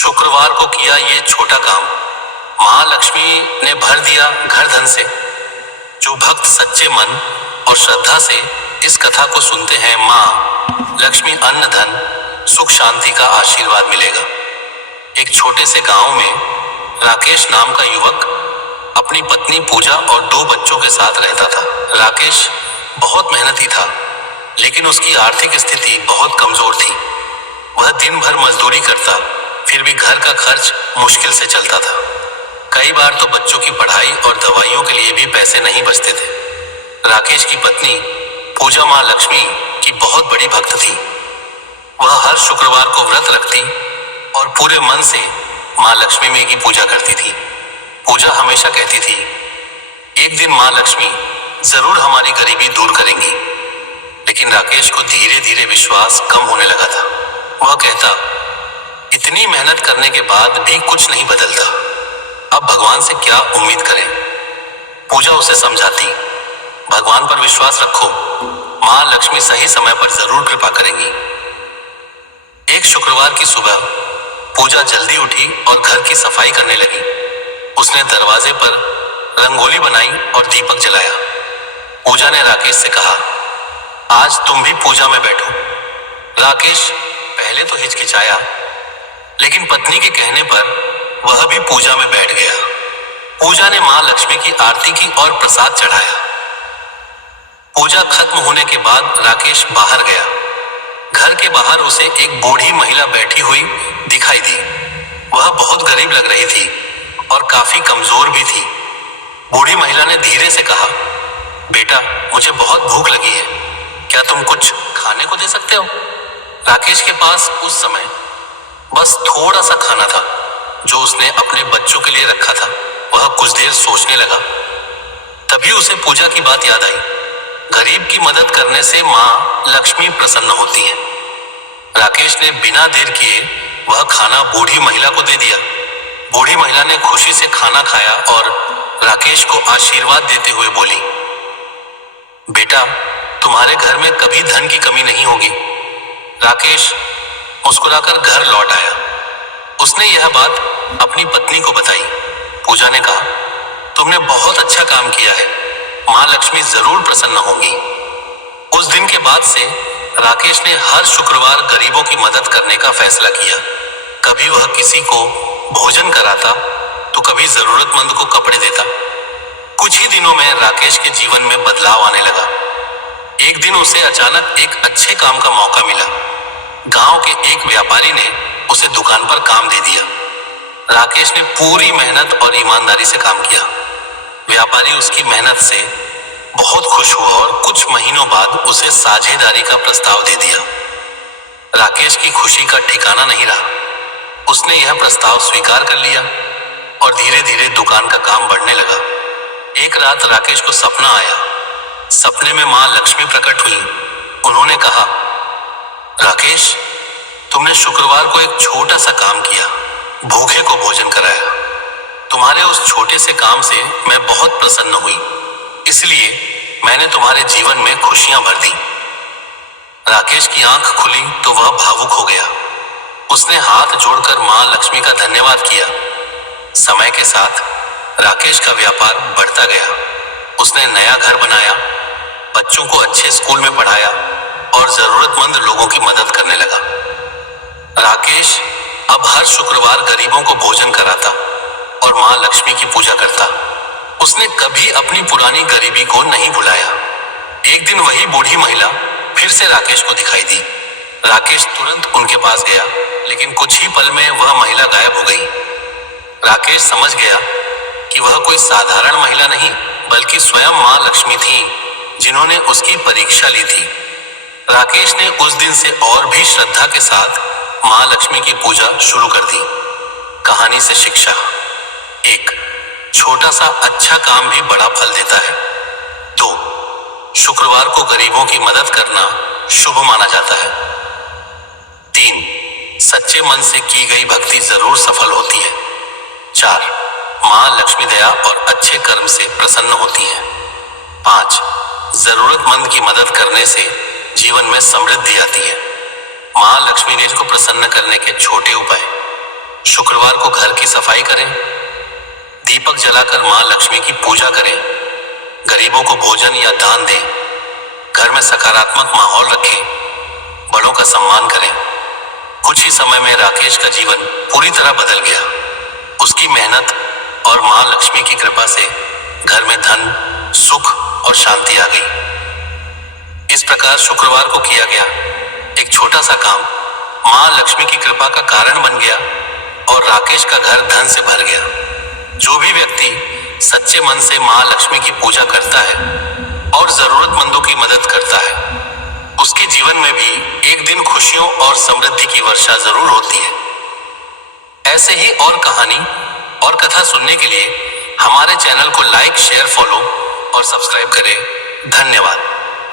शुक्रवार को किया ये छोटा काम, महालक्ष्मी ने भर दिया घर धन से। जो भक्त सच्चे मन और श्रद्धा से इस कथा को सुनते हैं, माँ लक्ष्मी अन्न धन सुख शांति का आशीर्वाद मिलेगा। एक छोटे से गांव में राकेश नाम का युवक अपनी पत्नी पूजा और 2 बच्चों के साथ रहता था। राकेश बहुत मेहनती था, लेकिन उसकी आर्थिक स्थिति बहुत कमजोर थी। वह दिन भर मजदूरी करता, फिर भी घर का खर्च मुश्किल से चलता था। कई बार तो बच्चों की पढ़ाई और दवाइयों के लिए भी पैसे नहीं बचते थे। राकेश की पत्नी पूजा माँ लक्ष्मी की बहुत बड़ी भक्त थी। वह हर शुक्रवार को व्रत रखती और पूरे मन से माँ लक्ष्मी की पूजा करती थी। पूजा हमेशा कहती थी, एक दिन माँ लक्ष्मी जरूर हमारी गरीबी दूर करेंगी। लेकिन राकेश को धीरे धीरे विश्वास कम होने लगा था। वह कहता, इतनी मेहनत करने के बाद भी कुछ नहीं बदलता, अब भगवान से क्या उम्मीद करें। पूजा उसे समझाती, भगवान पर विश्वास रखो, माँ लक्ष्मी सही समय पर जरूर कृपा करेंगी। एक शुक्रवार की सुबह पूजा जल्दी उठी और घर की सफाई करने लगी। उसने दरवाजे पर रंगोली बनाई और दीपक जलाया। पूजा ने राकेश से कहा, आज तुम भी पूजा में बैठो। राकेश पहले तो हिचकिचाया, लेकिन पत्नी के कहने पर वह भी पूजा में बैठ गया। पूजा ने मां लक्ष्मी की आरती की और प्रसाद चढ़ाया। पूजा खत्म होने के बाद राकेश बाहर गया। घर के बाहर उसे एक बूढ़ी महिला बैठी हुई दिखाई दी। वह बहुत गरीब लग रही थी और काफी कमजोर भी थी। बूढ़ी महिला ने धीरे से कहा, बेटा मुझे बहुत भूख लगी है, क्या तुम कुछ खाने को दे सकते हो? राकेश के पास उस समय बस थोड़ा सा खाना था जो उसने अपने बच्चों के लिए रखा था। वह कुछ देर सोचने लगा। तभी उसे पूजा की बात याद आई। गरीब की मदद करने से माँ लक्ष्मी प्रसन्न होती है। राकेश ने बिना देर किए वह खाना बूढ़ी महिला को दे दिया। बूढ़ी महिला ने खुशी से खाना खाया और राकेश को आशीर्वाद देते हुए बोली, बेटा तुम्हारे घर में कभी धन की कमी नहीं होगी। राकेश मुस्कुराकर घर लौट आया। उसने यह बात अपनी पत्नी को बताई। पूजा ने कहा, तुमने बहुत अच्छा काम किया है, माँ लक्ष्मी जरूर प्रसन्न होंगी। उस दिन के बाद से राकेश ने हर शुक्रवार गरीबों की मदद करने का फैसला किया। कभी वह किसी को भोजन कराता तो कभी जरूरतमंद को कपड़े देता। कुछ ही दिनों में राकेश के जीवन में बदलाव आने लगा। एक दिन उसे अचानक एक अच्छे काम का मौका मिला। गांव के एक व्यापारी ने उसे दुकान पर काम दे दिया। राकेश ने पूरी मेहनत और ईमानदारी से काम किया। व्यापारी उसकी मेहनत से बहुत खुश हुआ और कुछ महीनों बाद उसे साझेदारी का प्रस्ताव दे दिया। राकेश की खुशी का ठिकाना नहीं रहा। उसने यह प्रस्ताव स्वीकार कर लिया और धीरे धीरे दुकान का काम बढ़ने लगा। एक रात राकेश को सपना आया। सपने में माँ लक्ष्मी प्रकट हुई। उन्होंने कहा, राकेश तुमने शुक्रवार को एक छोटा सा काम किया, भूखे को भोजन कराया। तुम्हारे उस छोटे से काम से मैं बहुत प्रसन्न हुई, इसलिए मैंने तुम्हारे जीवन में खुशियां भर दी। राकेश की आंख खुली तो वह भावुक हो गया। उसने हाथ जोड़कर माँ लक्ष्मी का धन्यवाद किया। समय के साथ राकेश का व्यापार बढ़ता गया। उसने नया घर बनाया, बच्चों को अच्छे स्कूल में पढ़ाया और जरूरतमंद लोगों की मदद करने लगा। राकेश अब हर शुक्रवार गरीबों को भोजन कराता और माँ लक्ष्मी की पूजा करता। उसने कभी अपनी पुरानी गरीबी को नहीं भुलाया। एक दिन वही बूढ़ी महिला फिर से राकेश को दिखाई दी। राकेश तुरंत उनके पास गया, लेकिन कुछ ही पल में वह महिला गायब हो गई। राकेश समझ गया कि वह कोई साधारण महिला नहीं, बल्कि स्वयं माँ लक्ष्मी थी, जिन्होंने उसकी परीक्षा ली थी। राकेश ने उस दिन से और भी श्रद्धा के साथ माँ लक्ष्मी की पूजा शुरू कर दी। कहानी से शिक्षा: 1. छोटा सा अच्छा काम भी बड़ा फल देता है। 2. शुक्रवार को गरीबों की मदद करना शुभ माना जाता है। 3. सच्चे मन से की गई भक्ति जरूर सफल होती है। 4. माँ लक्ष्मी दया और अच्छे कर्म से प्रसन्न होती है। 5. जरूरतमंद की मदद करने से जीवन में समृद्धि आती है। माँ लक्ष्मी देव को प्रसन्न करने के छोटे उपाय: शुक्रवार को घर की सफाई करें, दीपक जलाकर मां लक्ष्मी की पूजा करें, गरीबों को भोजन या दान दें, घर में सकारात्मक माहौल रखें, बड़ों का सम्मान करें। कुछ ही समय में राकेश का जीवन पूरी तरह बदल गया। उसकी मेहनत और मां लक्ष्मी की कृपा से घर में धन, सुख और शांति आ गई। इस प्रकार शुक्रवार को किया गया एक छोटा सा काम मां लक्ष्मी की कृपा का कारण बन गया और राकेश का घर धन से भर गया। जो भी व्यक्ति सच्चे मन से मां लक्ष्मी की पूजा करता है और जरूरतमंदों की मदद करता है, उसके जीवन में भी एक दिन खुशियों और समृद्धि की वर्षा जरूर होती है। ऐसे ही और कहानी और कथा सुनने के लिए हमारे चैनल को लाइक, शेयर, फॉलो और सब्सक्राइब करें। धन्यवाद।